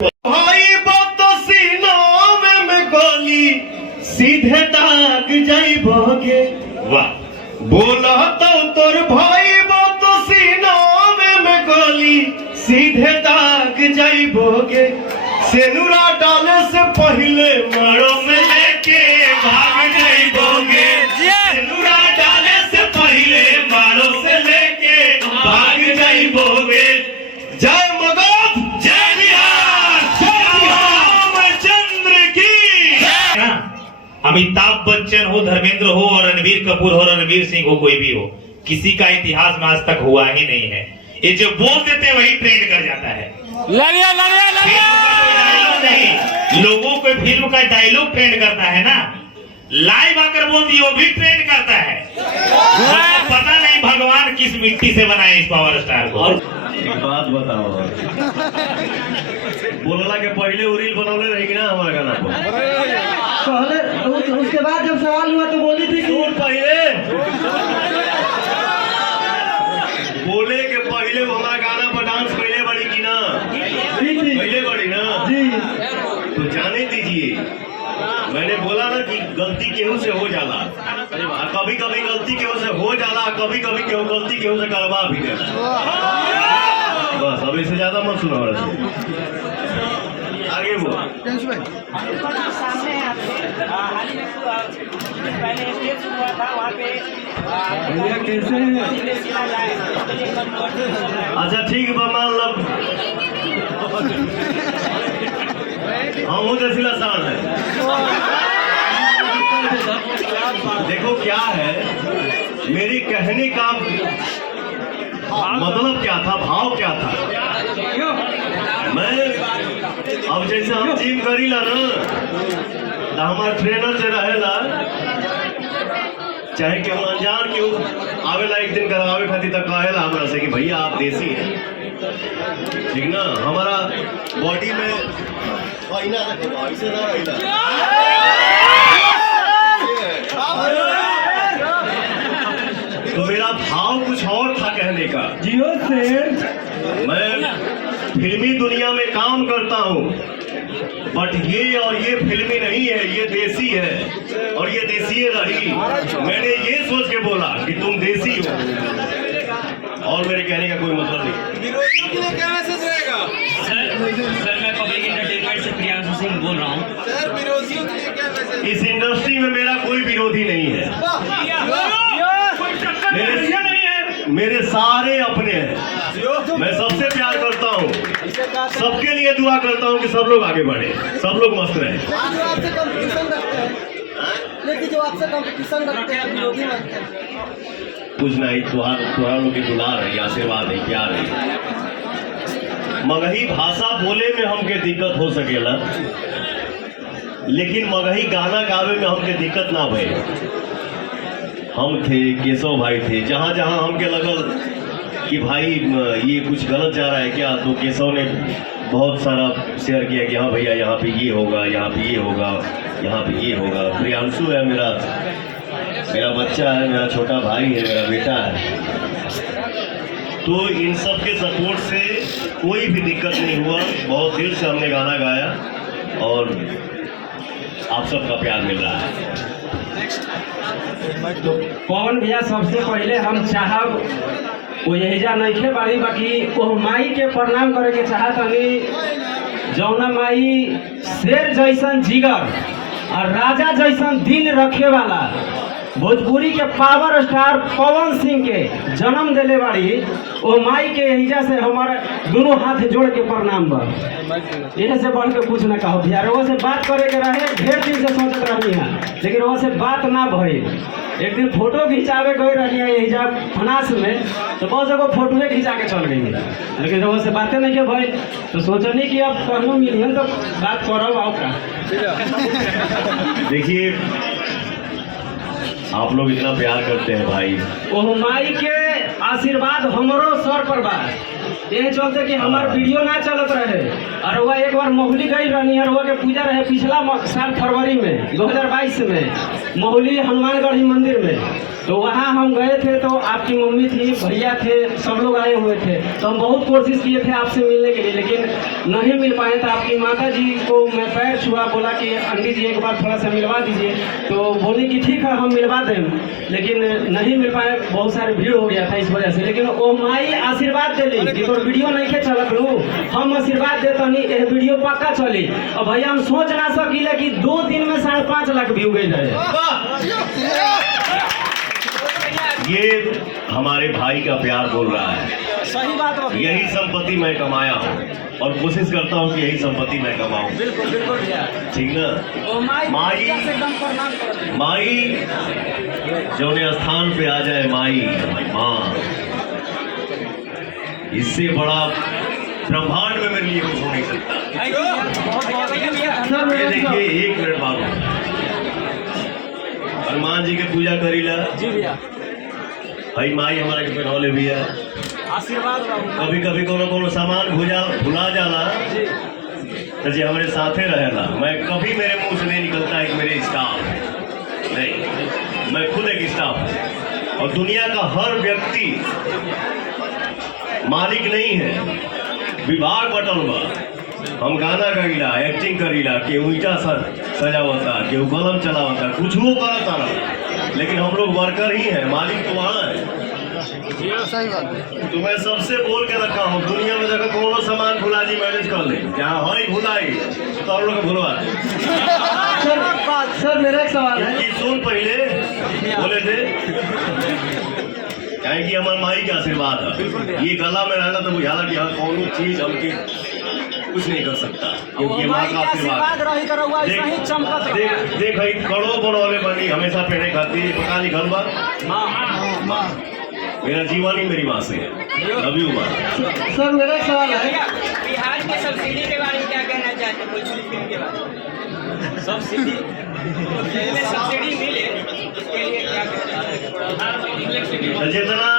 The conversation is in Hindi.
भाई बात सीना में गोली सीधे दाग जाइबोगे। वाह, बोला तो तोर भाई बात सीना में गोली सीधे दाग जाइबोगे। सेनुरा डाले से पहले मारो में लेके भाग जाइबोगे। सेनुरा डाले से पहले मारो से लेके भाग जाइबोगे। जय मगध, जय बिहार, जय रामचंद्र की। अमिताभ बच्चन हो, धर्मेंद्र हो और रणबीर कपूर हो, रणवीर सिंह हो, कोई भी हो, किसी का इतिहास में आज तक हुआ ही नहीं है। ये जो बोल देते वही ट्रेंड कर जाता है। लड़िया लड़िया लड़िया नहीं, लोगों को फिल्म का डायलॉग ट्रेंड करता है ना, लाइव आकर बोल दिए वो भी ट्रेंड करता है। पता नहीं भगवान किस मिट्टी से बनाए इस पावर स्टार को। एक बात बताओ, बोलला के पहले रील बनौले रहेगी ना हमारे गाना पर, उसके बाद जब सवाल हुआ तो बोली थी कि पहले बोले के पहले हमारा गाना पर डांस पहले बड़ी की ना, पहले बड़ी ना जी, तो जाने दीजिए। मैंने बोला ना कि गलती केहू से हो जाला, कभी कभी गलती केहू से हो जाला, कभी कभी केहू गलती केहू से करवा भी देना। बस अब इससे ज्यादा मत सुना। आगे वो अच्छा ठीक बा, मान लो हम हो जैसी आसान है। देखो क्या है, मेरी कहने का मतलब क्या था, भाव क्या था। मैं अब जैसे हम जिम करीला ना, तो हमारे ट्रेनर से रहेला, चाहे केहू अनजान केहू आवेला एक दिन करवावे खातिर तक कहेला हमरा से कि भैया आप देसी हैं, ठीक ना। हमारा बॉडी में ऐसे ना रहेला, तो मेरा भाव कुछ और था कहने का। जियो से मैं फिल्मी दुनिया में काम करता हूँ, बट ये और ये फिल्मी नहीं है, ये देसी है और ये देसी रही। मैंने ये सोच के बोला कि तुम देसी हो, और मेरे कहने का कोई मतलब नहीं। विरोधियों के लिए क्या मैसेज रहेगा? सर मैं पब्लिक एंटरटेनमेंट से प्रियांशु सिंह बोल रहा हूँ। सर विरोधियों के लिए क्या मैसेज? इस इंडस्ट्री में मेरा कोई विरोधी नहीं है, मेरे सारे अपने हैं। मैं सबसे प्यार करता हूँ, सबके लिए दुआ करता हूँ कि सब लोग आगे बढ़े, सब लोग मस्त रहे। जो आपसे कंपटीशन रखते हैं, लेकिन जो आपसे कंपटीशन रखते हैं विरोधी मानते हैं। कुछ नहीं, तुहार लोग की दुलार है, आशीर्वाद है, प्यार है। मगही भाषा बोले में हमके दिक्कत हो सकेला, लेकिन मगही गाना गावे में हमके दिक्कत ना भई। हम थे, केशव भाई थे, जहाँ जहाँ हमके लगल कि भाई ये कुछ गलत जा रहा है क्या, तो केशव ने बहुत सारा शेयर किया कि हाँ भैया यहाँ पे ये होगा, यहाँ पे ये होगा, यहाँ पे ये होगा। प्रियांशु है मेरा बच्चा है, मेरा छोटा भाई है, मेरा बेटा है, तो इन सब के सपोर्ट से कोई भी दिक्कत नहीं हुआ। बहुत दिल से हमने गाना गाया और आप सबका प्यार मिल रहा है। पवन भैया, सबसे पहले हम चाहब वो यहीजा नइखे बाड़ी, बाकी वो माई के प्रणाम करे के चाहत हनी, जौना माई शेर जैसन जिगर और राजा जैसन दिल रखे वाला भोजपुरी के पावर स्टार पवन सिंह के जन्म देले बाड़ी। वो माई के यहीजा से हमारा दोनों हाथ जोड़ के प्रणाम बा। इन्हें से बढ़ के कुछ ना कहो भैया, वो से बात करे के रहे, ढेर दिन से सोचत रही है, लेकिन वो से बात ना भइल। एक दिन फोटो खिंचावे गई रही है यही जब फनास में, तो बहुत जगह फोटोए खिंचा के चल गई, लेकिन वो से बातें नहीं के भाई, तो सोचनी कि अब कहूँ मिलियन तो बात करो। आओ का देखिए, आप लोग इतना प्यार करते हैं भाई, वो माई के आशीर्वाद हमरो सर पर बा। ये चलते कि हमार वीडियो ना चलत रहे। और वह एक बार मोहली गई रहनी और वह के पूजा रहे पिछला साल फरवरी में 2022 में मोहली हनुमानगढ़ी मंदिर में। तो वहाँ हम गए थे तो आपकी मम्मी थी, भैया थे, सब लोग आए हुए थे। तो हम बहुत कोशिश किए थे आपसे मिलने के लिए, लेकिन नहीं मिल पाए। तो आपकी माता जी को मैं पैर छुआ, बोला कि आंटी जी एक बार थोड़ा सा मिलवा दीजिए। तो बोली कि ठीक है हम मिलवा दें, लेकिन नहीं मिल पाए, बहुत सारे भीड़ हो गया था इस वजह से। लेकिन वो माई आशीर्वाद दिली कि तोर वीडियो नहीं के चलत लू, हम आशीर्वाद देतनी ये वीडियो पक्का चली। और भैया हम सोच ना सकीले कि 2 दिन में 5.5 लाख व्यू गई रहे। ये हमारे भाई का प्यार बोल रहा है। सही बात है। यही संपत्ति मैं कमाया हूँ और कोशिश करता हूँ कि यही संपत्ति मैं कमाऊँ। बिल्कुल बिल्कुल भैया। ठीक ना। ओ माई माई से एकदम प्रणाम कर। माई जौने स्थान पे आ जाए माई माँ, इससे बड़ा ब्रह्मांड में मेरे लिए कुछ हो नहीं सकता। ये देखिए 1 मिनट बाद हनुमान जी के पूजा करीला जी भैया, भाई माई हमारा के पहनौले भी है। आशीर्वाद कभी कभी कोनो सामान भुला जाला तो जी हमारे साथे रहेला। मैं कभी मेरे मुंह से नहीं निकलता एक मेरे स्टाफ नहीं, मैं खुद एक स्टाफ। और दुनिया का हर व्यक्ति मालिक नहीं है, विभाग बटल बा। हम गाना करीला, एक्टिंग करीला, केहू ईटा सजावता, केहू कलम चलावता, कुछ वो करता रहा, लेकिन हम लोग वर्कर ही हैं, मालिक तो वहाँ है। सही बात। तो मैं सबसे बोल के रखा हूँ, दुनिया में जगह कोनो सामान भुला जी मैनेज कर ले, जहाँ हई भुलाई तो आप लोग भुलवा दे। सर मेरा एक सवाल है। कि सुन पहले बोले थे क्या कि हमारे माई के आशीर्वाद है। ये गला में रहना तो बुझाला कि हाँ कौन चीज हमके कुछ नहीं कर सकता, क्योंकि माँ का आशीर्वाद। देख भाई कड़ो बनौले बनी हमेशा पहने खाती, पता नहीं घर बा मेरा जीवन ही मेरी माँ से है। लव यू माँ। सर मेरा एक सवाल है। बिहार के सब्सिडी के बारे में क्या कहना चाहते हैं? भोजपुरी फिल्म के बारे में सब्सिडी मिले, उसके लिए क्या कहना चाहते हैं? जितना